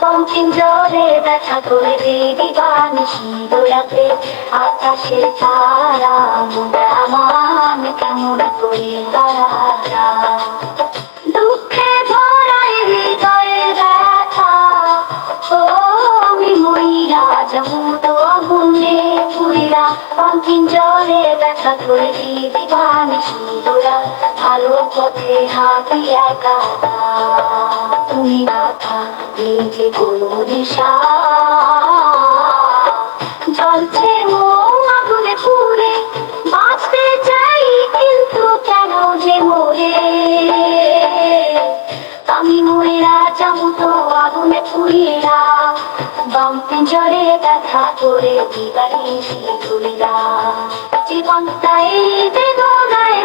বঙ্কিম জলে ব্যথা করে দিবানিশি দোলাতে আকাশের তারা মনে আমার কেমন করে তারা দুঃখে ভরায় হৃদয়ে ব্যথা ও আমি মইরা যাবো তো আগুনে পুইরা বঙ্কিম জলে ব্যথা করে দিবানিশি দোলা ভালো পথে হাঁটি একা তুমি না থাকলে যে কোনো দিশা জ্বলছে মন আগুনে পুড়ে বাঁচতে চাই কিন্তু কেন যে মরে আমি মইরা যাবো তো আগুনে পুড়িরা বঙ্কিম জলে ব্যথা করে দিবানিশি দোলা জীবনটাই বেদনায়